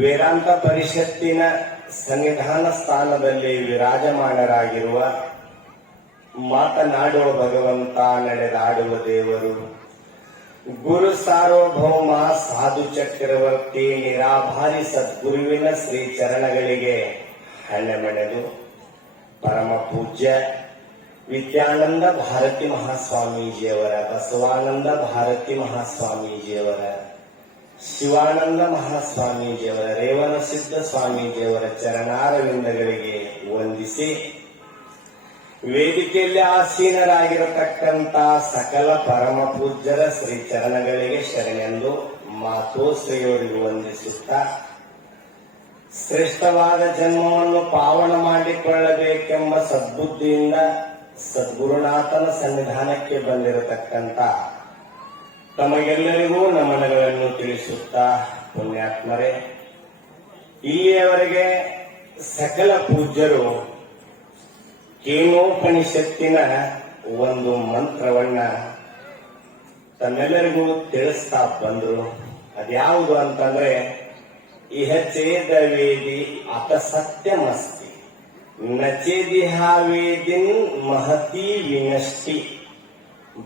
ವೇದಾಂತ ಪರಿಷತ್ತಿನ ಸನ್ನಿಧಾನ ಸ್ಥಾನದಲ್ಲಿ ವಿರಾಜಮಾನರಾಗಿರುವ ಮಾತನಾಡುವ ಭಗವಂತ, ನಡೆದಾಡುವ ದೇವರು, ಗುರು ಸಾರ್ವಭೌಮ ಸಾಧು ಚಕ್ರವರ್ತಿ ನಿರಾಭಾರಿ ಸದ್ಗುರುವಿನ ಶ್ರೀ ಚರಣಗಳಿಗೆ ಹಣ್ಣೆಮಣೆದು ಪರಮ ಪೂಜ್ಯ ವಿದ್ಯಾನಂದ ಭಾರತಿ ಮಹಾಸ್ವಾಮೀಜಿಯವರ, ಬಸವಾನಂದ ಭಾರತಿ ಮಹಾಸ್ವಾಮೀಜಿಯವರ, ಶಿವಾನಂದ ಮಹಾಸ್ವಾಮೀಜಿಯವರ, ರೇವಣಸಿದ್ಧ ಸ್ವಾಮೀಜಿಯವರ ಚರಣಾರವಿಂದಗಳಿಗೆ ವಂದಿಸಿ, ವೇದಿಕೆಯಲ್ಲಿ ಆಸೀನರಾಗಿರತಕ್ಕಂತ ಸಕಲ ಪರಮ ಪೂಜ್ಯರ ಶ್ರೀ ಚರಣಗಳಿಗೆ ಶರಣೆಂದು ಮಾತೋಶ್ರೀಯವರಿಗೆ ವಂದಿಸುತ್ತಾ, ಶ್ರೇಷ್ಠವಾದ ಜನ್ಮವನ್ನು ಪಾವನ ಮಾಡಿಕೊಳ್ಳಬೇಕೆಂಬ ಸದ್ಬುದ್ಧಿಯಿಂದ ಸದ್ಗುರುನಾಥನ ಸನ್ನಿಧಾನಕ್ಕೆ ಬಂದಿರತಕ್ಕಂತ ತಮಗೆಲ್ಲರಿಗೂ ನಮನಗಳನ್ನು ತಿಳಿಸುತ್ತಾ, ಪುಣ್ಯಾತ್ಮರೇ, ಇಲ್ಲಿಯವರೆಗೆ ಸಕಲ ಪೂಜ್ಯರು ಕೇನೋಪನಿಷತ್ತಿನ ಒಂದು ಮಂತ್ರವನ್ನ ತಮ್ಮೆಲ್ಲರಿಗೂ ತಿಳಿಸ್ತಾ ಬಂದ್ರು. ಅದ್ಯಾವುದು ಅಂತಂದ್ರೆ, ಇಹ ಚೇದ ವೇದಿ ಅತ ಸತ್ಯಮಸ್ತಿ, ನಚೇದಿಹಾ ವೇದಿನ್ ಮಹತಿ ವಿನಷ್ಟಿ,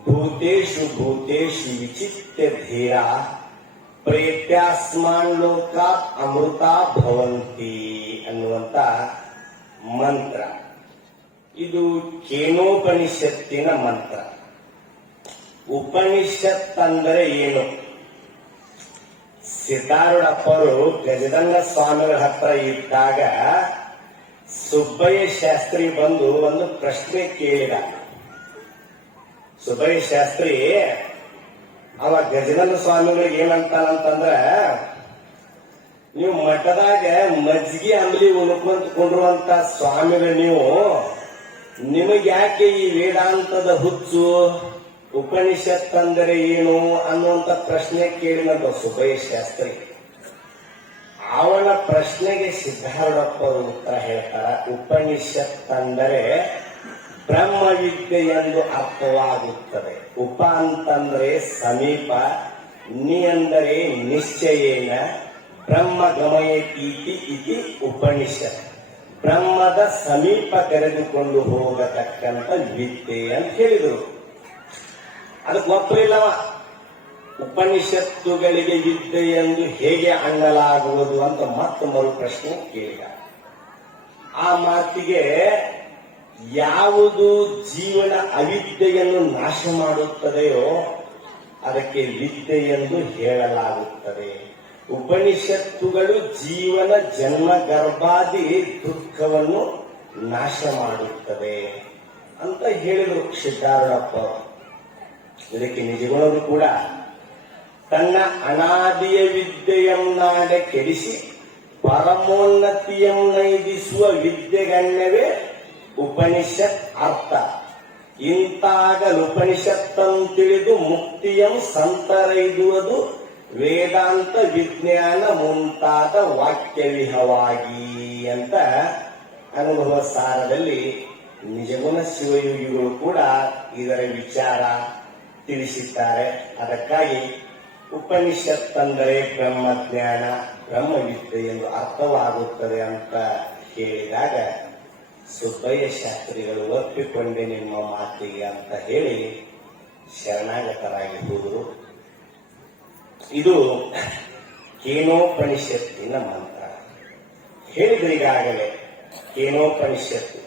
ಭೂತೇಷು ಭೂತೇಷು ವಿಚಿತ್ಯ ಧೀರ, ಪ್ರೇತ್ಯಾಸ್ಮಾನ್ ಲೋಕಾತ್ ಅಮೃತ ಭವಂತಿ ಅನ್ನುವಂತ ಮಂತ್ರ. ಇದು ಕೇನೋಪನಿಷತ್ತಿನ ಮಂತ್ರ. ಉಪನಿಷತ್ ಅಂದರೆ ಏನು? ಸಿದ್ದಾರೂಢಪ್ಪರು ಗಜದಂಗ ಸ್ವಾಮಿಗಳ ಹತ್ರ ಇದ್ದಾಗ ಸುಬ್ಬಯ್ಯ ಶಾಸ್ತ್ರಿ ಬಂದು ಒಂದು ಪ್ರಶ್ನೆ ಕೇಳಿದ. ಸುಬ್ಬಯ್ಯ ಶಾಸ್ತ್ರಿ ಅವ ಗಜದಂಗ ಸ್ವಾಮಿಗಳಿಗೆ ಏನಂತಾನಂತಂದ್ರ, ನೀವು ಮಠದಾಗ ಮಜ್ಜಿಗೆ ಅಂಬಲಿ ಉಣ್ಕೊಂಡ್ರುವಂತ ಸ್ವಾಮಿಗಳು ನೀವು, ನಿಮಗೆ ಯಾಕೆ ಈ ವೇದಾಂತದ ಹುಚ್ಚು, ಉಪನಿಷತ್ ಅಂದರೆ ಏನು ಅನ್ನುವಂತ ಪ್ರಶ್ನೆ ಕೇಳಿದಂತ ಸುಬ್ಬಯ್ಯ ಶಾಸ್ತ್ರಿ. ಅವನ ಪ್ರಶ್ನೆಗೆ ಸಿದ್ಧಾರೂಢಪ್ಪರು ಉತ್ತರ ಹೇಳ್ತಾರ, ಉಪನಿಷತ್ ಅಂದರೆ ಬ್ರಹ್ಮವಿದ್ಯೆ ಎಂದು ಅರ್ಥವಾಗುತ್ತದೆ. ಉಪ ಅಂತಂದ್ರೆ ಸಮೀಪ, ನಿ ಅಂದರೆ ನಿಶ್ಚಯೇನ, ಬ್ರಹ್ಮ ಗಮಯತೀತಿ ಇತಿ ಉಪನಿಷತ್. ಬ್ರಹ್ಮದ ಸಮೀಪ ಕರೆದುಕೊಂಡು ಹೋಗತಕ್ಕಂಥ ವಿದ್ಯೆ ಅಂತ ಹೇಳಿದರು. ಅದಕ್ಕೆ ಒಪ್ಪಲಿಲ್ಲವ. ಉಪನಿಷತ್ತುಗಳಿಗೆ ವಿದ್ಯೆ ಎಂದು ಹೇಗೆ ಅನ್ನಲಾಗುವುದು ಅಂತ ಮತ್ತೆ ಮರು ಪ್ರಶ್ನೆ ಕೇಳಿದ. ಆ ಮಾತಿಗೆ, ಯಾವುದು ಜೀವನ ಅವಿದ್ಯೆಯನ್ನು ನಾಶ ಮಾಡುತ್ತದೆಯೋ ಅದಕ್ಕೆ ವಿದ್ಯೆ ಎಂದು ಹೇಳಲಾಗುತ್ತದೆ. ಉಪನಿಷತ್ತುಗಳು ಜೀವನ ಜನ್ಮ ಗರ್ಭಾದಿ ದುಃಖವನ್ನು ನಾಶ ಮಾಡುತ್ತದೆ ಅಂತ ಹೇಳಿದರು ಸಿದ್ದಾರೂಢಪ್ಪ. ಇದಕ್ಕೆ ನಿಜಗುಣರು ಕೂಡ ತನ್ನ ಅನಾದಿಯ ವಿದ್ಯೆಯನ್ನಾಡೆ ಕೆಡಿಸಿ ಪರಮೋನ್ನತಿಯನ್ನೈದಿಸುವ ವಿದ್ಯೆಗಣ್ಯವೇ ಉಪನಿಷತ್ ಅರ್ಥ. ಇಂತಾಗಲುಪನಿಷತ್ತನ್ನು ತಿಳಿದು ಮುಕ್ತಿಯಂ ಸಂತರೈದುವುದು ವೇದಾಂತ ವಿಜ್ಞಾನ ಮುಂತಾದ ವಾಕ್ಯವಿಹವಾಗಿ ಅಂತ ಅನುಭವ ಸಾರದಲ್ಲಿ ನಿಜಗುಣ ಶಿವಯೋಗಿಗಳು ಕೂಡ ಇದರ ವಿಚಾರ ತಿಳಿಸಿದ್ದಾರೆ. ಅದಕ್ಕಾಗಿ ಉಪನಿಷತ್ ಅಂದರೆ ಬ್ರಹ್ಮಜ್ಞಾನ, ಬ್ರಹ್ಮವಿದ್ಯೆ ಎಂದು ಅರ್ಥವಾಗುತ್ತದೆ ಅಂತ ಹೇಳಿದಾಗ ಸುಬ್ಬಯ್ಯ ಶಾಸ್ತ್ರಿಗಳು ಒಪ್ಪಿಕೊಂಡೆ ನಿಮ್ಮ ಮಾತಿಗೆ ಅಂತ ಹೇಳಿ ಶರಣಾಗತರಾಗಿ ಹೋದರು. ಇದು ಕೇನೋಪನಿಷತ್ತಿನ ಮಂತ್ರ. ಹೇಳಿದ್ರೀಗಾಗಲೇ ಕೇನೋಪನಿಷತ್ತು,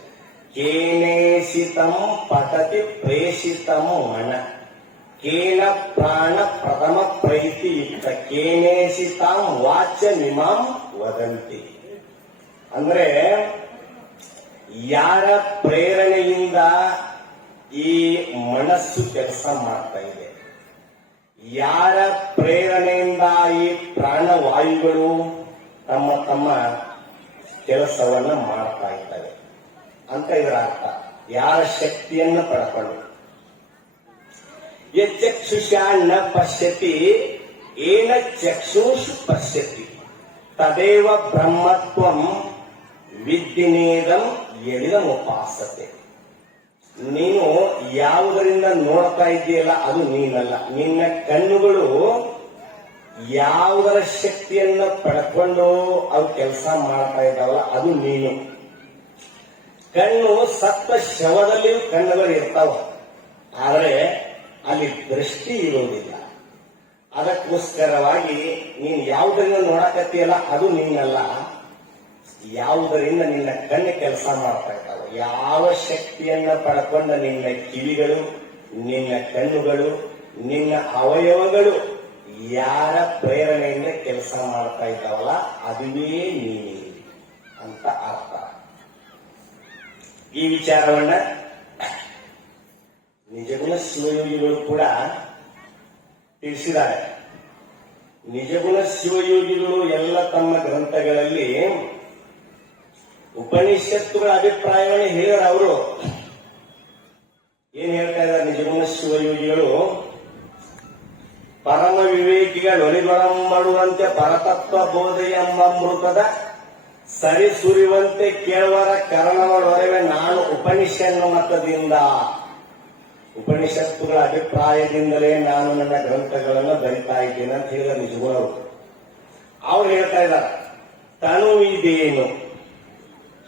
ಕೇನೇಸಿತಂ ಪತತಿ ಪ್ರೇಷಿತಂ ಮನ, ಕೇನ ಪ್ರಾಣ ಪ್ರಥಮ ಪ್ರೈತಿ ಯುಕ್ತ, ಕೇನೇಸಿತಾಂ ವಾಚ್ಯಮಿಮಾಂ ವದಂತಿ. ಅಂದ್ರೆ ಯಾರ ಪ್ರೇರಣೆಯಿಂದ ಈ ಮನಸ್ಸು ಕೆಲಸ ಮಾಡ್ತಾ ಇದೆ, ಯಾರ ಪ್ರೇರಣೆಯಿಂದ ಈ ಪ್ರಾಣವಾಯುಗಳು ತಮ್ಮ ತಮ್ಮ ಕೆಲಸವನ್ನ ಮಾಡ್ತಾ ಇದ್ದಾರೆ ಅಂತ ಇದರ ಅರ್ಥ. ಯಾರ ಶಕ್ತಿಯನ್ನು ಪಡ್ಕೊಂಡು, ಯಚಕ್ಷುಷಾ ನ ಪಶ್ಯತಿ ಏನ ಚಕ್ಷುಷು ಪಶ್ಯತಿ ತದೇವ ಬ್ರಹ್ಮತ್ವಂ ವಿದ್ದಿನೇದಂ ಎಳಿದಮುಪಾಸತೆ. ನೀನು ಯಾವುದರಿಂದ ನೋಡ್ತಾ ಇದೆಯಲ್ಲ ಅದು ನೀನಲ್ಲ. ನಿನ್ನ ಕಣ್ಣುಗಳು ಯಾವುದರ ಶಕ್ತಿಯನ್ನ ಪಡ್ಕೊಂಡು ಅವು ಕೆಲಸ ಮಾಡ್ತಾ ಇದ್ದಾವಲ್ಲ ಅದು ನೀನು. ಕಣ್ಣು ಸತ್ತ ಶವದಲ್ಲಿಯೂ ಕಣ್ಣುಗಳು ಇರ್ತಾವ, ಆದರೆ ಅಲ್ಲಿ ದೃಷ್ಟಿ ಇರುವುದಿಲ್ಲ. ಅದಕ್ಕೋಸ್ಕರವಾಗಿ ನೀನು ಯಾವುದರಿಂದ ನೋಡಕತ್ತೀಯಲ್ಲ ಅದು ನೀನಲ್ಲ, ಯಾವುದರಿಂದ ನಿನ್ನ ಕಣ್ಣು ಕೆಲಸ ಮಾಡ್ತಾ ಇದ್ದಾವೆ, ಯಾವ ಶಕ್ತಿಯನ್ನ ಪಡ್ಕೊಂಡ ನಿನ್ನ ಕಿವಿಗಳು, ನಿನ್ನ ಕಣ್ಣುಗಳು, ನಿನ್ನ ಅವಯವಗಳು ಯಾರ ಪ್ರೇರಣೆಯಿಂದ ಕೆಲಸ ಮಾಡ್ತಾ ಇದ್ದಾವಲ್ಲ ಅದುವೇ ನೀನೇ ಅಂತ ಅರ್ಥ. ಈ ವಿಚಾರವನ್ನ ನಿಜಗುಣ ಶಿವಯೋಗಿಗಳು ಕೂಡ ತಿಳಿಸಿದ್ದಾರೆ. ನಿಜಗುಣ ಶಿವಯೋಗಿಗಳು ಎಲ್ಲ ತಮ್ಮ ಗ್ರಂಥಗಳಲ್ಲಿ ಉಪನಿಷತ್ತುಗಳ ಅಭಿಪ್ರಾಯವನ್ನು ಹೇಳಿದ ಅವರು ಏನ್ ಹೇಳ್ತಾ ಇದ್ದಾರೆ? ನಿಜಗುಣ ಶಿವಯೋಗಿಗಳು ಪರಮ ವಿವೇಕಿಗಳು ಒಲಿಗೊಳಂಬಡುವಂತೆ ಪರತತ್ವ ಬೋಧೆ ಎಂಬ ಅಮೃತದ ಸರಿ ಸುರಿಯುವಂತೆ ಕೇಳುವರ ಕರ್ಣಗಳೊರವೆ ನಾನು ಉಪನಿಷನ್ನ ಮತದಿಂದ, ಉಪನಿಷತ್ತುಗಳ ಅಭಿಪ್ರಾಯದಿಂದಲೇ ನಾನು ನನ್ನ ಗ್ರಂಥಗಳನ್ನು ಬರಿತಾ ಇದ್ದೇನೆ ಅಂತ ಹೇಳಿದ ನಿಜಗುಣರು. ಅವ್ರು ಹೇಳ್ತಾ ಇದ್ದಾರೆ ತನುವಿದೇನು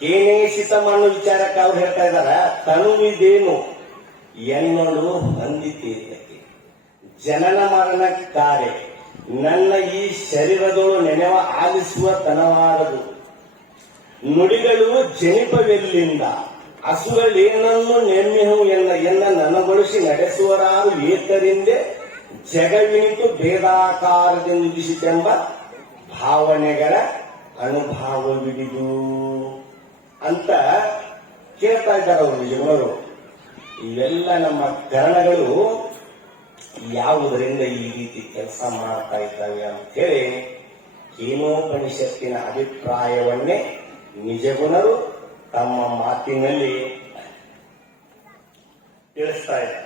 ಕೇನೇಶಿತಂ ಅನ್ನೋ ವಿಚಾರಕ್ಕೆ ಅವ್ರು ಹೇಳ್ತಾ ಇದ್ದಾರೆ ತನುವಿದೇನು ಎನ್ನೋಳು ಹೊಂದಿತೀರ್ಯತೆ ಜನನ ಮರಣಕ್ಕಾರೆ ನನ್ನ ಈ ಶರೀರದೊಳು ನೆನೆವ ಆಲಿಸುವ ತನವಾದದು ನುಡಿಗಳು ಜನಿಪವೆಲ್ಲಿಂದ ಹಸುಗಳೇನನ್ನು ನೆಮ್ಮೆಹು ಎನ್ನ ನನಗೊಳಿಸಿ ನಡೆಸುವರಾರು ಏತರಿಂದೆ ಜಗವಿನಿತು ಭೇದಾಕಾರದಿಂದ ಉದಿಸಿತೆಂಬ ಭಾವನೆಗಳ ಅನುಭಾವವಿಡಿದು ಅಂತ ಕೇಳ್ತಾ ಇದ್ದಾರೆ ಅವರು ನಿಜಗಳು. ಇವೆಲ್ಲ ನಮ್ಮ ಕರಣಗಳು ಯಾವುದರಿಂದ ಈ ರೀತಿ ಕೆಲಸ ಮಾಡ್ತಾ ಇದ್ದಾವೆ ಅಂತ ಹೇಳಿ ಕೇನೋಪನಿಷತ್ತಿನ ಅಭಿಪ್ರಾಯವನ್ನೇ ನಿಜಗುಣರು ತಮ್ಮ ಮಾತಿನಲ್ಲಿ ತಿಳಿಸ್ತಾ ಇದ್ದಾರೆ.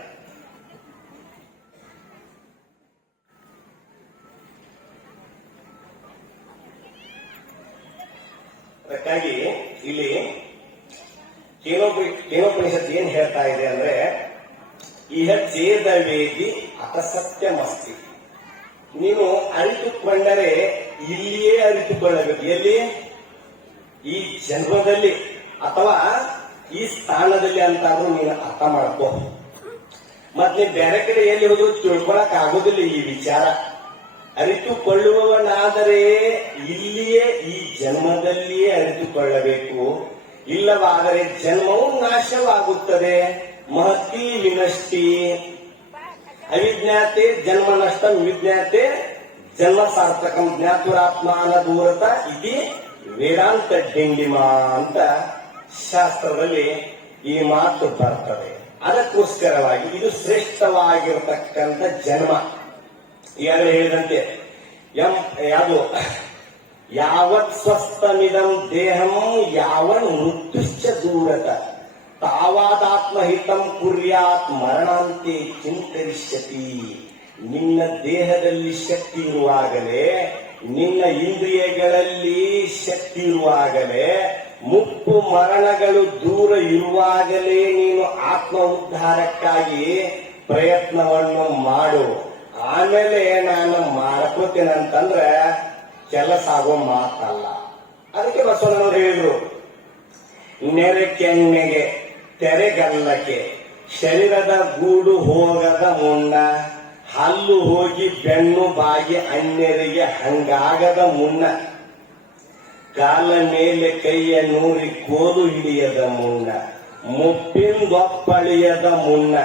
ಅದಕ್ಕಾಗಿ ಇಲ್ಲಿ ಕೇನೋಪನಿಷತ್ ಏನ್ ಹೇಳ್ತಾ ಇದೆ ಅಂದ್ರೆ ಇಹ ಛೇದವೇದಿ ಅತಸತ್ಯಮಸ್ತಿ. ನೀನು ಅರಿತುಕೊಂಡರೆ ಇಲ್ಲಿಯೇ ಅರಿತುಕೊಳ್ಳಬೇಕು. ಎಲ್ಲಿ? ಈ ಜನ್ಮದಲ್ಲಿ ಅಥವಾ ಈ ಸ್ಥಾನದಲ್ಲಿ ಅಂತಾದ್ರೂ ನೀನು ಅರ್ಥ ಮಾಡ್ಕೋ. ಮತ್ ನೀನ್ ಬೇರೆ ಕಡೆ ಎಲ್ಲಿ ಹೋದ್ರು ತಿಳ್ಕೊಳಕ್ ಆಗೋದಿಲ್ಲ ಈ ವಿಚಾರ. ಅರಿತುಕೊಳ್ಳುವವನಾದರೆ ಇಲ್ಲಿಯೇ ಈ ಜನ್ಮದಲ್ಲಿಯೇ ಅರಿತುಕೊಳ್ಳಬೇಕು. ಇಲ್ಲವಾದರೆ ಜನ್ಮವು ನಾಶವಾಗುತ್ತದೆ. ಮಹತಿ ವಿನಷ್ಟಿ ಅವಿಜ್ಞಾತೆ ಜನ್ಮ ನಷ್ಟ ವಿಜ್ಞಾತೆ ಜನ್ಮ ಸಾರ್ಥಕಂ ಜ್ಞಾತುರಾತ್ಮಾನ ದೂರತ ಇತಿ ವೇದಾಂತ ಡಿಂಡಿಮ ಅಂತ ಶಾಸ್ತ್ರದಲ್ಲಿ ಈ ಮಾತು ಬರ್ತದೆ. ಅದಕ್ಕೋಸ್ಕರವಾಗಿ ಇದು ಶ್ರೇಷ್ಠವಾಗಿರತಕ್ಕಂಥ ಜನ್ಮ. ಈಗಾಗಲೇ ಹೇಳಿದಂತೆ ಯಾವುದು ಯಾವತ್ ಸ್ವಸ್ಥಮಿದಂ ದೇಹಂ ಯಾವನ್ ಮೃತ್ಯುಶ್ಚ ದೂರತ ತಾವಾದಾತ್ಮಹಿತಂ ಕುರ್ಯಾತ್ ಮರಣಾಂತೆ ಚಿಂತರಿಷ್ಯತಿ. ನಿನ್ನ ದೇಹದಲ್ಲಿ ಶಕ್ತಿ ಇರುವಾಗಲೇ, ನಿನ್ನ ಇಂದ್ರಿಯಗಳಲ್ಲಿ ಶಕ್ತಿ ಇರುವಾಗಲೇ, ಮುಪ್ಪು ಮರಣಗಳು ದೂರ ಇರುವಾಗಲೇ ನೀನು ಆತ್ಮ ಉದ್ಧಾರಕ್ಕಾಗಿ ಪ್ರಯತ್ನವನ್ನು ಮಾಡು. ಆಮೇಲೆ ನಾನು ಮಾಡ್ಕೋತೇನಂತಂದ್ರೆ ಕೆಲಸ ಆಗೋ ಮಾತಲ್ಲ. ಅದಕ್ಕೆ ಬಸವಣ್ಣನವರು ಹೇಳಿದ್ರು ನೆರೆ ಕೆನ್ನೆಗೆ ತೆರೆಗಲ್ಲಕ್ಕೆ ಶರೀರದ ಗೂಡು ಹೋಗದ ಮುನ್ನ ಹಲ್ಲು ಹೋಗಿ ಬೆನ್ನು ಬಾಗಿ ಅನ್ಯರಿಗೆ ಹಂಗಾಗದ ಮುನ್ನ ಕಾಲ ಮೇಲೆ ಕೈಯ ನೂರಿ ಕೋಲು ಹಿಡಿಯದ ಮುನ್ನ ಮುಪ್ಪಿಂದೊಪ್ಪಳಿಯದ ಮುನ್ನ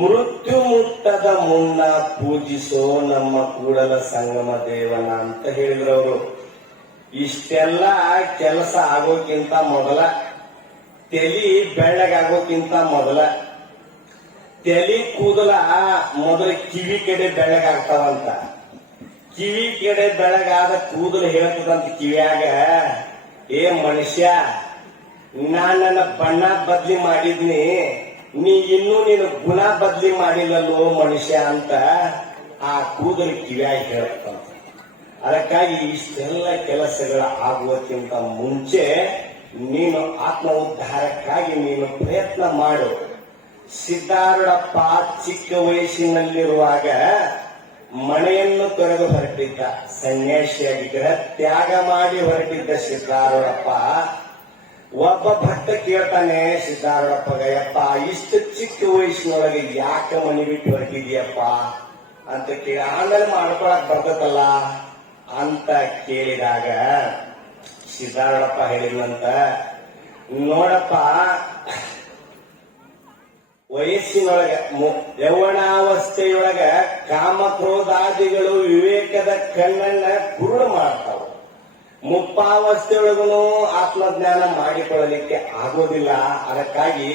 ಮೃತ್ಯು ಮುಟ್ಟದ ಮುನ್ನ ಪೂಜಿಸೋ ನಮ್ಮ ಕೂಡಲ ಸಂಗಮ ದೇವನ ಅಂತ ಹೇಳಿದ್ರು ಅವರು. ಇಷ್ಟೆಲ್ಲ ಕೆಲಸ ಆಗೋಕ್ಕಿಂತ ಮೊದಲ, ತಲಿ ಬೆಳ್ಳಗಾಗೋಕ್ಕಿಂತ ಮೊದಲ, ತಲಿ ಕೂದಲ ಮೊದಲ ಕಿವಿ ಕಡೆ ಬೆಳ್ಳಗಾಗ್ತಾವಂತ. ಕಿವಿ ಕಡೆ ಬೆಳಗಾದ ಕೂದಲು ಹೇಳ್ತದಂತ ಕಿವಿಯಾಗ, ಏ ಮನುಷ್ಯ, ನಾನ್ ನನ್ನ ಬಣ್ಣ ಬದ್ಲಿ ಮಾಡಿದ್ನಿ, ನೀ ಇನ್ನೂ ನೀನು ಗುಣ ಬದ್ಲಿ ಮಾಡಿಲ್ಲಲ್ಲೋ ಮನುಷ್ಯ ಅಂತ ಆ ಕೂದಲು ಕಿವಿಯಾಗಿ ಹೇಳ್ತಂತ. ಅದಕ್ಕಾಗಿ ಇಷ್ಟೆಲ್ಲ ಕೆಲಸಗಳ ಆಗುವಕ್ಕಿಂತ ಮುಂಚೆ ನೀನು ಆತ್ಮ ಉದ್ಧಾರಕ್ಕಾಗಿ ನೀನು ಪ್ರಯತ್ನ ಮಾಡು. ಸಿದ್ಧಾರೂಢಪ್ಪ ಚಿಕ್ಕ ವಯಸ್ಸಿನಲ್ಲಿರುವಾಗ ಮನೆಯನ್ನು ತೊರೆದು ಹೊರಟಿದ್ದ ಸನ್ಯಾಸಿಯಾಗಿ ಗೃಹ ತ್ಯಾಗ ಮಾಡಿ ಹೊರಟಿದ್ದ ಸಿದ್ದಾರೂಢಪ್ಪ ಒಬ್ಬ ಭಕ್ತ ಕೇಳ್ತಾನೆ ಸಿದ್ದಾರೂಢಪ್ಪಗ, ಯಪ್ಪ ಇಷ್ಟು ಚಿಕ್ಕ ವಯಸ್ಸಿನೊಳಗೆ ಯಾಕೆ ಮನೆ ಬಿಟ್ಟು ಹೊರಟಿದ್ಯಪ್ಪ ಅಂತ ಕೇಳಿ, ಆಮೇಲೆ ಮಾಡ್ಕೊಳಕ್ ಬರ್ತದಲ್ಲ ಅಂತ ಕೇಳಿದಾಗ ಸಿದ್ದಾರೂಢಪ್ಪ ಹೇಳಿದ್ನಂತ, ನೋಡಪ್ಪ ವಯಸ್ಸಿನೊಳಗ ಯೌವನಾವಸ್ಥೆಯೊಳಗ ಕಾಮಕ್ರೋಧಾದಿಗಳು ವಿವೇಕದ ಕಣ್ಣನ್ನ ಕುರುಡು ಮಾಡ್ತಾವ. ಮುಪ್ಪಾವಸ್ಥೆಯೊಳಗೂ ಆತ್ಮಜ್ಞಾನ ಮಾಡಿಕೊಳ್ಳಲಿಕ್ಕೆ ಆಗೋದಿಲ್ಲ. ಅದಕ್ಕಾಗಿ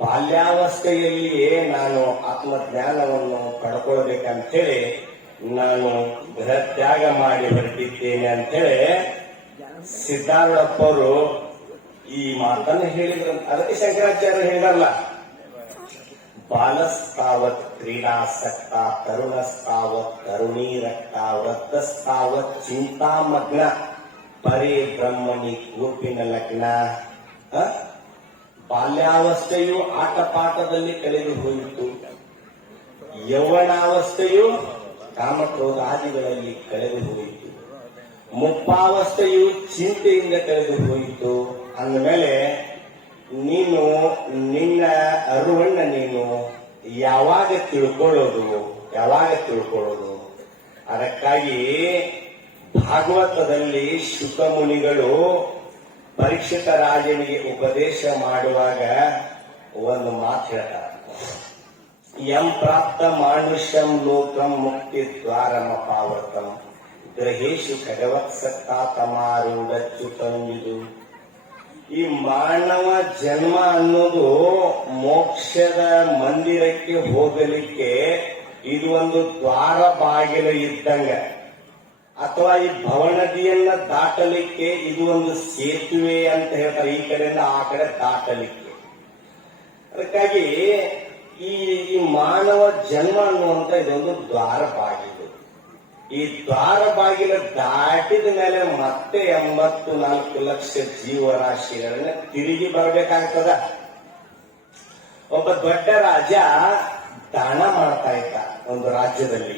ಬಾಲ್ಯಾವಸ್ಥೆಯಲ್ಲಿಯೇ ನಾನು ಆತ್ಮಜ್ಞಾನವನ್ನು ಪಡ್ಕೊಳ್ಬೇಕಂತೇಳಿ ನಾನು ಗೃಹ ತ್ಯಾಗ ಮಾಡಿ ಹೊರಟಿದ್ದೇನೆ ಅಂತೇಳಿ ಸಿದ್ದಾರೂಢಪ್ಪವರು ಈ ಮಾತನ್ನು ಹೇಳಿದ್ರು. ಅದಕ್ಕೆ ಶಂಕರಾಚಾರ್ಯ ಹೇಳಿರಲ್ಲ, ಬಾಲಸ್ತಾವತ್ ಕ್ರೀಡಾಸಕ್ತ, ತರುಣಸ್ತಾವತ್ ತರುಣೀರಕ್ತ, ವೃದ್ಧಸ್ತಾವತ್ ಚಿಂತಾಮಗ್ನ, ಪರೇ ಬ್ರಹ್ಮಣಿ ಕೂಪಿನ ಲಗ್ನ. ಬಾಲ್ಯಾವಸ್ಥೆಯು ಆಟಪಾಠದಲ್ಲಿ ಕಳೆದು ಹೋಯಿತು, ಯೌವನಾವಸ್ಥೆಯು ಕಾಮಕ್ರೋಧಾದಿಗಳಲ್ಲಿ ಕಳೆದು ಹೋಯಿತು, ಮುಪ್ಪಾವಸ್ಥೆಯು ಚಿಂತೆಯಿಂದ ಕಳೆದು ಹೋಯಿತು. ಅಂದಮೇಲೆ ನೀನು ನಿನ್ನ ಅರಿವನ್ನ ನೀನು ಯಾವಾಗ ತಿಳ್ಕೊಳ್ಳೋದು? ಅದಕ್ಕಾಗಿ ಭಾಗವತದಲ್ಲಿ ಶುಕ ಮುನಿಗಳು ಪರೀಕ್ಷಿತ ರಾಜನಿಗೆ ಉಪದೇಶ ಮಾಡುವಾಗ ಒಂದು ಮಾತು ಹೇಳ್ತಾರೆ, ಯಂ ಪ್ರಾಪ್ತ ಮಾನುಷ್ಯಂ ಲೋಕಂ ಮುಕ್ತಿ ದ್ವಾರಮಪಾವತಂ ಗ್ರಹೇಶು ಖಗವತ್ಸಕ್ತಾ ತಮಾರೂಢಚ್ಯುತಂವಿದು. ಈ ಮಾನವ ಜನ್ಮ ಅನ್ನೋದು ಮೋಕ್ಷದ ಮಂದಿರಕ್ಕೆ ಹೋಗಲಿಕ್ಕೆ ಇದು ಒಂದು ದ್ವಾರ ಬಾಗಿಲು ಇದ್ದಂಗ, ಅಥವಾ ಈ ಭವನದಿಯನ್ನ ದಾಟಲಿಕ್ಕೆ ಇದು ಒಂದು ಸೇತುವೆ ಅಂತ ಹೇಳ್ತಾರೆ, ಈ ಕಡೆಯಿಂದ ಆ ಕಡೆ ದಾಟಲಿಕ್ಕೆ. ಅದಕ್ಕಾಗಿ ಈ ಮಾನವ ಜನ್ಮ ಅನ್ನುವಂತ ಇದೊಂದು ದ್ವಾರ ಬಾಗಿಲು. ಈ ದ್ವಾರ ಬಾಗಿಲು ದಾಟಿದ ಮೇಲೆ ಮತ್ತೆ 84 ಲಕ್ಷ ಜೀವರಾಶಿಗಳನ್ನ ತಿರುಗಿ ಬರಬೇಕಾಗ್ತದ. ಒಬ್ಬ ದೊಡ್ಡ ರಾಜ ದಾನ ಮಾಡ್ತಾ ಇದ್ದ ಒಂದು ರಾಜ್ಯದಲ್ಲಿ.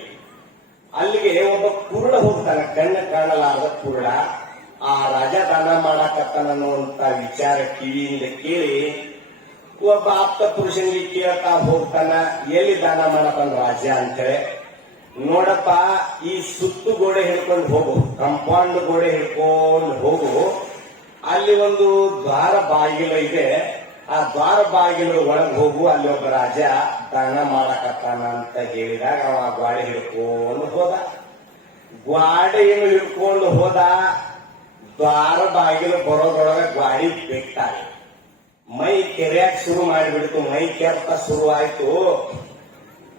ಅಲ್ಲಿಗೆ ಒಬ್ಬ ಕುರುಡ ಹೋಗ್ತಾನೆ, ಕಣ್ಣು ಕಾಣಲಾರದ ಕುರುಡ. ಆ ರಾಜ ದಾನ ಮಾಡಕತ್ತಾನನ್ನುವಂತ ವಿಚಾರ ಕಿವಿಯಿಂದ ಕೇಳಿ ಒಬ್ಬ ಆಪ್ತ ಪುರುಷನಿಗೆ ಕೇಳ್ತಾ ಹೋಗ್ತಾನ, ಎಲ್ಲಿ ದಾನ ಮಾಡತಾನ ರಾಜ ಅಂತೇಳಿ. ನೋಡಪ್ಪ, ಈ ಸುತ್ತು ಗೋಡೆ ಹಿಡ್ಕೊಂಡು ಹೋಗು, ಕಂಪೌಂಡ್ ಗೋಡೆ ಹಿಡ್ಕೊಂಡು ಹೋಗು, ಅಲ್ಲಿ ಒಂದು ದ್ವಾರ ಬಾಗಿಲು ಇದೆ, ಆ ದ್ವಾರ ಬಾಗಿಲು ಒಳಗೆ ಹೋಗು, ಅಲ್ಲಿ ಒಬ್ಬ ರಾಜ ದಾನ ಮಾಡಕತ್ತಾನ ಅಂತ ಹೇಳಿದಾಗ ಅವ ಗಾಡಿ ಹಿಡ್ಕೊಂಡು ಹೋದ. ಗಾಡಿಯನ್ನು ಹಿಡ್ಕೊಂಡು ಹೋದ, ದ್ವಾರ ಬಾಗಿಲು ಬರೋದ್ರೊಳಗೆ ಗಾಡಿ ಬಿಟ್ಟಾಗ ಮೈ ಕೆರೆಯಕ್ ಶುರು ಮಾಡಿಬಿಡ್ತು. ಮೈ ಕೆರೆತ ಶುರು ಆಯ್ತು.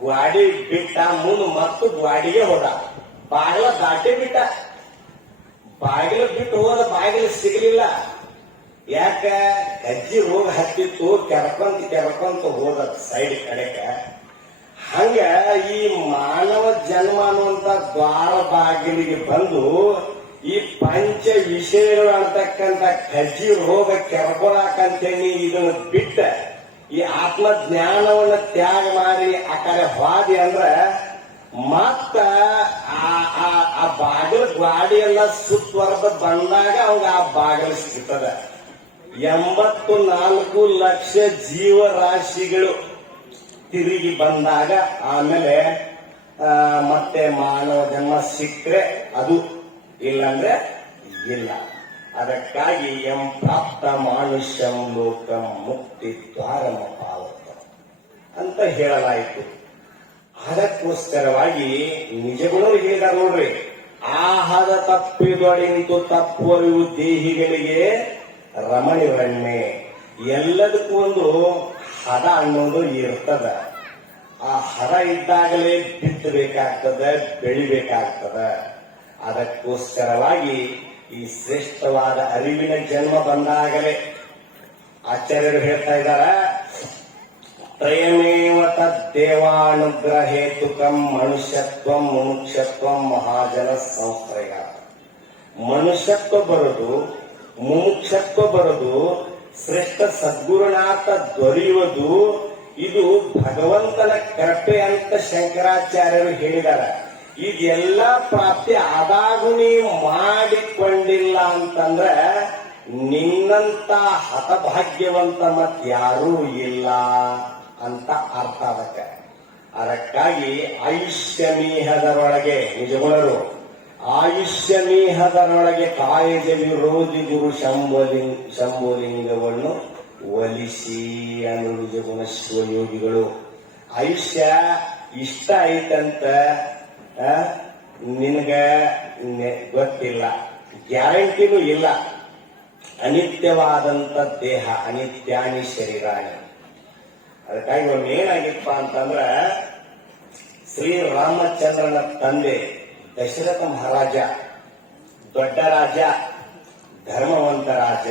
ಗಾಡಿ ಬಿಟ್ಟ, ಮುಂದೆ ಮತ್ತು ಗಾಡಿಗೆ ಹೋದ, ಬಾಗಿಲ ದಾಟಿ ಬಿಟ್ಟ. ಬಾಗಿಲು ಬಿಟ್ಟು ಹೋದ, ಬಾಗಿಲು ಸಿಗಲಿಲ್ಲ. ಯಾಕ? ಕಜ್ಜಿ ರೋಗ ಹತ್ತಿತ್ತು, ಕೆರ್ಕೊಂತ ಹೋದ ಸೈಡ್ ಕಡೆಕ. ಹಂಗ ಈ ಮಾನವ ಜನ್ಮ ಅನ್ನುವಂತ ದ್ವಾರ ಬಾಗಿಲಿಗೆ ಬಂದು ಈ ಪಂಚ ವಿಷಯಗಳು ಅಂತಕ್ಕಂಥ ಕಜ್ಜಿ ರೋಗ ಕೆರ್ಕೊಳಕಂತೇಳಿ ಇದನ್ನು ಬಿಟ್ಟ ಈ ಆತ್ಮಜ್ಞಾನವನ್ನ ತ್ಯಾಗ ಮಾಡಿ ಆ ಕಡೆ ಹೋದಿ ಅಂದ್ರ ಮತ್ತ ಆ ಬಾಗಿಲು ಗಾಡಿ ಎಲ್ಲ ಸುತ್ತುವರೆದ ಬಂದಾಗ ಅವಾಗ ಆ ಬಾಗಿಲು ಸಿಗ್ತದ. 84 ಲಕ್ಷ ಜೀವರಾಶಿಗಳು ತಿರುಗಿ ಬಂದಾಗ ಆಮೇಲೆ ಮತ್ತೆ ಮಾನವ ಜನ್ಮ ಸಿಕ್ಕರೆ ಅದು, ಇಲ್ಲಂದ್ರೆ ಇಲ್ಲ. ಅದಕ್ಕಾಗಿ ಎಂ ಪ್ರಾಪ್ತ ಮಾನುಷ್ಯಂ ಲೋಕಂ ಮುಕ್ತಿ ದ್ವಾರಮಪಾವತ ಅಂತ ಹೇಳಲಾಯಿತು. ಅದಕ್ಕೋಸ್ಕರವಾಗಿ ನಿಜಗುಣರು ಹೇಳಿದ ನೋಡ್ರಿ, ಆಹಾರ ತಪ್ಪಿದೊಡೆಂತು ತಪ್ಪುವರಿವು ದೇಹಿಗಳಿಗೆ ರಮಣಿವನ್ನೇ. ಎಲ್ಲದಕ್ಕೂ ಒಂದು ಹದ ಅನ್ನೋದು ಇರ್ತದ. ಆ ಹದ ಇದ್ದಾಗಲೇ ಬಿತ್ತಬೇಕಾಗ್ತದ, ಬೆಳಿಬೇಕಾಗ್ತದ. ಅದಕ್ಕೋಸ್ಕರವಾಗಿ ಈ ಶ್ರೇಷ್ಠವಾದ ಅರಿವಿನ ಜನ್ಮ ಬಂದಾಗಲೇ ಆಚಾರ್ಯರು ಹೇಳ್ತಾ ಇದ್ದಾರ, ತ್ರಯಮೇವ ತದ್ದೇವಾನುಗ್ರಹೇತುಕಂ ಮನುಷ್ಯತ್ವಂ ಮುಮುಕ್ಷತ್ವಂ ಮಹಾಜನ ಸಂಶ್ರಯ. ಮನುಷ್ಯತ್ವ ಬರೋದು, ಮುಮುಕ್ಷತ್ವ ಬರೋದು, ಶ್ರೇಷ್ಠ ಸದ್ಗುರುನಾಥ ದೊರೆಯುವುದು ಇದು ಭಗವಂತನ ಕೃಪೆ ಅಂತ ಶಂಕರಾಚಾರ್ಯರು ಹೇಳಿದ್ದಾರೆ. ಇದೆಲ್ಲ ಪ್ರಾಪ್ತಿ ಆದಾಗೂ ನೀವು ಮಾಡಿಕೊಂಡಿಲ್ಲ ಅಂತಂದ್ರೆ ನಿನ್ನಂತ ಹತಭಾಗ್ಯವಂತ ಮತ್ಯಾರೂ ಇಲ್ಲ ಅಂತ ಅರ್ಥ ಅದಕ್ಕಾಗಿ ಆಯುಷ್ಯಮೀಹದರೊಳಗೆ ನಿಜಗುಣರು ಆಯುಷ್ಯಮೀಹದರೊಳಗೆ ಕಾಯಜ ವಿರೋಧಿ ಗುರು ಶಂಭುಲಿಂಗವನ್ನು ಒಲಿಸಿ ಅನ್ನೋ ನಿಜಗುಣ ಶಿವಯೋಗಿಗಳು. ಆಯುಷ್ಯ ಇಷ್ಟ ಐತಂತ ನಿನಗ ಗೊತ್ತಿಲ್ಲ, ಗ್ಯಾರಂಟಿನೂ ಇಲ್ಲ. ಅನಿತ್ಯವಾದಂತ ದೇಹ, ಅನಿತ್ಯಾನಿ ಶರೀರಾಣಿ. ಅದಕ್ಕಾಗಿ ಒಂದು ಏನಾಗಿತ್ತಪ್ಪ ಅಂತಂದ್ರ ಶ್ರೀರಾಮಚಂದ್ರನ ತಂದೆ ದಶರಥ ಮಹಾರಾಜ, ದೊಡ್ಡ ರಾಜ, ಧರ್ಮವಂತ ರಾಜ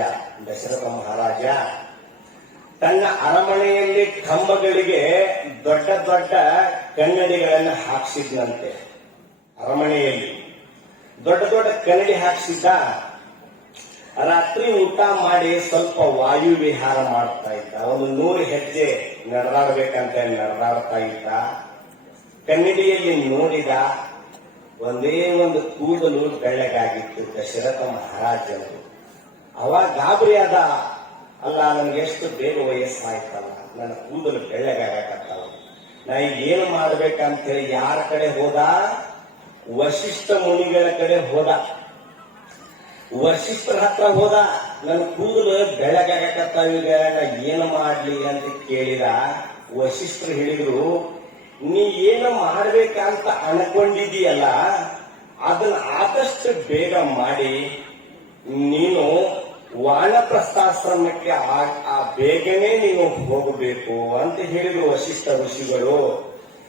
ದಶರಥ ಮಹಾರಾಜ ತನ್ನ ಅರಮನೆಯಲ್ಲಿ ಕಂಬಗಳಿಗೆ ದೊಡ್ಡ ದೊಡ್ಡ ಕನ್ನಡಿಗಳನ್ನು ಹಾಕಿಸಿದ್ನಂತೆ. ಅರಮನೆಯಲ್ಲಿ ದೊಡ್ಡ ದೊಡ್ಡ ಕನ್ನಡಿ ಹಾಕಿಸಿದ್ದ. ರಾತ್ರಿ ಊಟ ಮಾಡಿ ಸ್ವಲ್ಪ ವಾಯು ವಿಹಾರ ಮಾಡ್ತಾ ಇದ್ದ. ಒಂದು 100 ಹೆಜ್ಜೆ ನಡೆದಾಡ್ಬೇಕಂತ ನಡೆದಾಡ್ತಾ ಇದ್ದ. ಕನ್ನಡಿಯಲ್ಲಿ ನೋಡಿದ, ಒಂದೇ ಒಂದು ಕೂದಲು ಬೆಳ್ಳಗಾಗಿತ್ತು ದಶರಥ ಮಹಾರಾಜರು. ಅವಾಗ ಗಾಬರಿ ಆದ, ಅಲ್ಲ ನನಗೆ ಎಷ್ಟು ಬೇಗ ವಯಸ್ಸಾಯ್ತಲ್ಲ, ನನ್ನ ಕೂದಲು ಬೆಳ್ಳಗಾಗತ್ತಲ್ಲ, ನಾ ಈಗ ಏನು ಮಾಡ್ಬೇಕಂತೇಳಿ ಯಾರ ಕಡೆ ಹೋದ? ವಶಿಷ್ಠ ಮುನಿಗಳ ಕಡೆ ಹೋದ. ವಶಿಷ್ಠರ ಹತ್ರ ಹೋದ. ನನ್ನ ಕೂದಲು ಬೆಳ್ಳಗಾಗತ್ತವ, ಈಗ ನಾ ಏನು ಮಾಡ್ಲಿ ಅಂತ ಕೇಳಿದ. ವಶಿಷ್ಠರು ಹೇಳಿದ್ರು, ನೀ ಏನು ಮಾಡ್ಬೇಕಂತ ಅನ್ಕೊಂಡಿದೀಯಲ್ಲ ಅದನ್ನ ಆದಷ್ಟು ಬೇಗ ಮಾಡಿ ನೀನು ವಾನಪ್ರಸ್ಥಾಶ್ರಮಕ್ಕೆ ಆ ಬೇಗನೆ ನೀನು ಹೋಗಬೇಕು ಅಂತ ಹೇಳಿದ್ರು ವಶಿಷ್ಠ ಋಷಿಗಳು.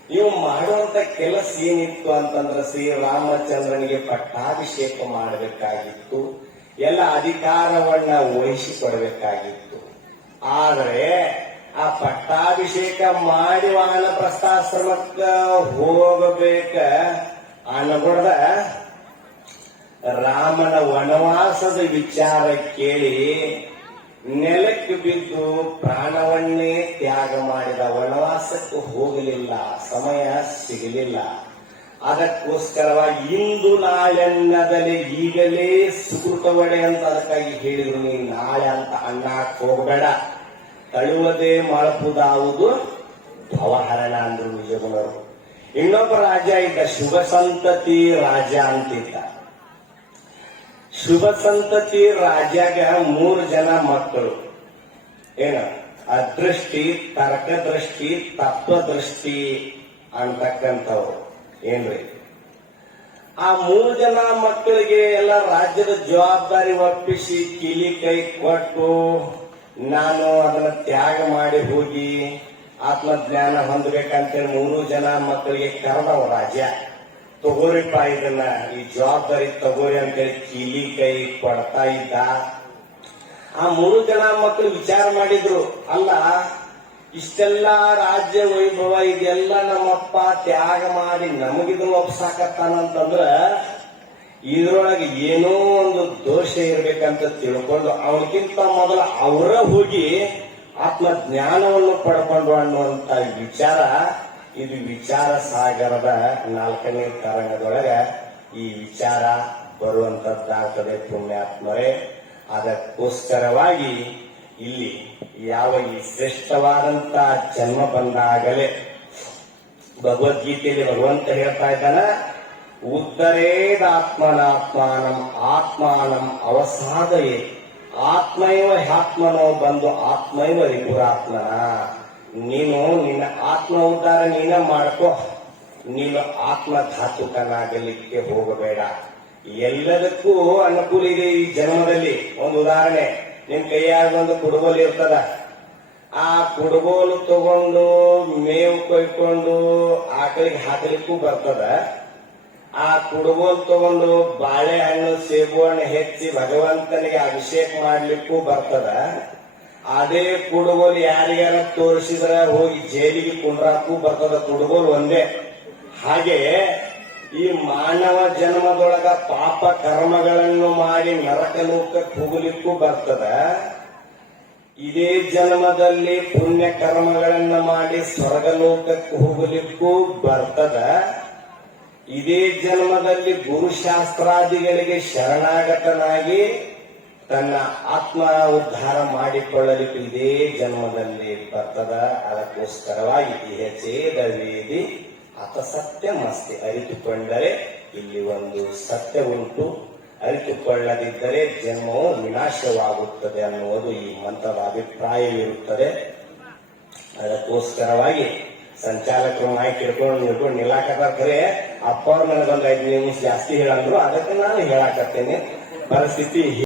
ನೀವು ಮಾಡುವಂತ ಕೆಲಸ ಏನಿತ್ತು ಅಂತಂದ್ರೆ ಶ್ರೀರಾಮಚಂದ್ರನಿಗೆ ಪಟ್ಟಾಭಿಷೇಕ ಮಾಡಬೇಕಾಗಿತ್ತು, ಎಲ್ಲ ಅಧಿಕಾರವನ್ನ ವಹಿಸಿಕೊಡಬೇಕಾಗಿತ್ತು. ಆದರೆ ಆ ಪಟ್ಟಾಭಿಷೇಕ ಮಾಡಿ ವಾನಪ್ರಸ್ಥಾಶ್ರಮಕ್ಕ ಹೋಗಬೇಕ ಅನ್ಕೊಡ್ದ ರಾಮನ ವನವಾಸದ ವಿಚಾರ ಕೇಳಿ ನೆಲಕ್ಕೆ ಬಿದ್ದು ಪ್ರಾಣವನ್ನೇ ತ್ಯಾಗ ಮಾಡಿದ. ವನವಾಸಕ್ಕೆ ಹೋಗಲಿಲ್ಲ, ಸಮಯ ಸಿಗಲಿಲ್ಲ. ಅದಕ್ಕೋಸ್ಕರವಾಗಿ ಇಂದು ನಾಳೆನ್ನದಲ್ಲಿ ಈಗಲೇ ಸುಕೃತವಡೆ ಅಂತ ಅದಕ್ಕಾಗಿ ಹೇಳಿದ್ರು, ನೀನು ನಾಳೆ ಅಂತ ಅನ್ನಕ್ಕೆ ಹೋಗಬೇಡ, ತಳುವದೇ ಮಳಪುದಾವುದು ಭವಹರಣ ಅಂದ್ರು ನಿಜಗುಣರು. ಇನ್ನೊಬ್ಬ ರಾಜ ಇದ್ದ, ಶುಭ ಸಂತತಿ ರಾಜ ಅಂತಿದ್ದ. ಶುಭ ಸಂತತಿ ರಾಜಾಗ 3 ಜನ ಮಕ್ಕಳು. ಏನ ಅದೃಷ್ಟಿ, ತರ್ಕದೃಷ್ಟಿ, ತತ್ವದೃಷ್ಟಿ ಅಂತಕ್ಕಂಥವ್ರು. ಏನ್ರಿ ಆ 3 ಜನ ಮಕ್ಕಳಿಗೆ ಎಲ್ಲ ರಾಜ್ಯದ ಜವಾಬ್ದಾರಿ ಒಪ್ಪಿಸಿ ಕಿಲಿ ಕೈ ಕೊಟ್ಟು ನಾನು ಅದನ್ನ ತ್ಯಾಗ ಮಾಡಿ ಹೋಗಿ ಆತ್ಮಜ್ಞಾನ ಹೊಂದಬೇಕಂತೇಳಿ 3 ಜನ ಮಕ್ಕಳಿಗೆ ಕರೆದವ ರಾಜ. ತಗೋರಿಪ್ಪ ಇದನ್ನ, ಈ ಜವಾಬ್ದಾರಿ ತಗೋರಿ ಅಂತೇಳಿ ಕಿಲಿ ಕೈ ಕೊಡ್ತಾ ಇದ್ದ. ಆ 3 ಜನ ಮಕ್ಕಳು ವಿಚಾರ ಮಾಡಿದ್ರು, ಅಲ್ಲ ಇಷ್ಟೆಲ್ಲ ರಾಜ್ಯ ವೈಭವ ಇದೆಲ್ಲ ನಮ್ಮಪ್ಪ ತ್ಯಾಗ ಮಾಡಿ ನಮಗಿದನ್ನು ಒಪ್ಸಾಕತ್ತಾನಂತಂದ್ರ ಇದ್ರೊಳಗೆ ಏನೋ ಒಂದು ದೋಷ ಇರ್ಬೇಕಂತ ತಿಳ್ಕೊಂಡು ಅವನಕ್ಕಿಂತ ಮೊದಲು ಅವರ ಹೋಗಿ ಆತ್ಮಜ್ಞಾನವನ್ನು ಪಡ್ಕೊಂಡು ಅನ್ನುವಂತ ವಿಚಾರ. ಇದು ವಿಚಾರ ಸಾಗರದ 4ನೇ ತರಂಗದೊಳಗ ಈ ವಿಚಾರ ಬರುವಂತದ್ದಾಗ್ತದೆ ಪುಣ್ಯಾತ್ಮರೇ. ಅದಕ್ಕೋಸ್ಕರವಾಗಿ ಇಲ್ಲಿ ಯಾವ ಈ ಶ್ರೇಷ್ಠವಾದಂತ ಜನ್ಮ ಬಂದಾಗಲೇ ಭಗವದ್ಗೀತೆಯಲ್ಲಿ ಭಗವಂತ ಹೇಳ್ತಾ ಇದ್ದಾನ, ಉತ್ತರೇದಾತ್ಮನಾತ್ಮಾನಂ ಆತ್ಮಾನಂ ಅವಸಾದಯೇ ಆತ್ಮೈವ ಹ್ಯಾತ್ಮನೋ ಬಂದು ಆತ್ಮೈವ ರಿಪುರಾತ್ಮನ. ನೀನು ನಿನ್ನ ಆತ್ಮ ಉದ್ಧಾರ ನೀನ ಮಾಡ್ಕೋ, ನೀನು ಆತ್ಮಘಾತುಕನಾಗಲಿಕ್ಕೆ ಹೋಗಬೇಡ. ಎಲ್ಲದಕ್ಕೂ ಅನುಕೂಲ ಇದೆ ಈ ಜನ್ಮದಲ್ಲಿ. ಒಂದು ಉದಾಹರಣೆ, ನಿಮ್ ಕೈಯಾಗ ಒಂದು ಕುಡುಗೋಲು ಇರ್ತದ. ಆ ಕುಡುಗೋಲು ತಗೊಂಡು ಮೇವು ಕೊಯ್ಕೊಂಡು ಆಕಳಿಗೆ ಹಾಕಲಿಕ್ಕೂ ಬರ್ತದ. ಆ ಕುಡುಗೋಲು ತಗೊಂಡು ಬಾಳೆಹಣ್ಣು ಸೇಬು ಹಣ್ಣು ಹೆಚ್ಚಿ ಭಗವಂತನಿಗೆ ಅಭಿಷೇಕ ಮಾಡ್ಲಿಕ್ಕೂ ಬರ್ತದ. ಅದೇ ಕುಡುಗೋಲು ಯಾರಿಗಾರ ತೋರಿಸಿದ್ರ ಹೋಗಿ ಜೈಲಿಗೆ ಕುಂಡ್ರಾಕು ಬರ್ತದ. ಕುಡುಗೋಲು ಒಂದೇ. ಹಾಗೆ ಈ ಮಾನವ ಜನ್ಮದೊಳಗ ಪಾಪ ಕರ್ಮಗಳನ್ನು ಮಾಡಿ ನರಕ ಲೋಕಕ್ಕೆ ಹೋಗಲಿಕ್ಕೂ ಬರ್ತದ. ಇದೇ ಜನ್ಮದಲ್ಲಿ ಪುಣ್ಯ ಕರ್ಮಗಳನ್ನ ಮಾಡಿ ಸ್ವರ್ಗಲೋಕಕ್ಕೆ ಹೋಗಲಿಕ್ಕೂ ಬರ್ತದ. ಇದೇ ಜನ್ಮದಲ್ಲಿ ಗುರುಶಾಸ್ತ್ರಾದಿಗಳಿಗೆ ಶರಣಾಗತನಾಗಿ ತನ್ನ ಆತ್ಮ ಉದ್ಧಾರ ಮಾಡಿಕೊಳ್ಳಲಿಕ್ಕೆ ಇದೇ ಜನ್ಮದಲ್ಲಿ ಬರ್ತದ. ಅದಕ್ಕೋಸ್ಕರವಾಗಿ ಇಹ ಛೇದವೇದಿ ಅತ ಸತ್ಯಮಸ್ತಿ. ಅರಿತುಕೊಂಡರೆ ಇಲ್ಲಿ ಒಂದು ಸತ್ಯ ಉಂಟು, ಅರಿತುಕೊಳ್ಳದಿದ್ದರೆ ಜನ್ಮವು ವಿನಾಶವಾಗುತ್ತದೆ ಅನ್ನುವುದು ಈ ಮಂತ್ರದ ಅಭಿಪ್ರಾಯವಿರುತ್ತದೆ. ಅದಕ್ಕೋಸ್ಕರವಾಗಿ ಸಂಚಾಲಕರು ಮಾಹಿತಿ ಹಿಡ್ಕೊಂಡು ನಿಲ್ಲಾಕರೆ ಅಪ್ಪ ನನಗೊಂದು 5 ನಿಮಿಷ ಜಾಸ್ತಿ ಹೇಳಂದ್ರು, ಅದಕ್ಕೆ ನಾನು ಹೇಳಾಕತ್ತೇನೆ. ಪರಿಸ್ಥಿತಿ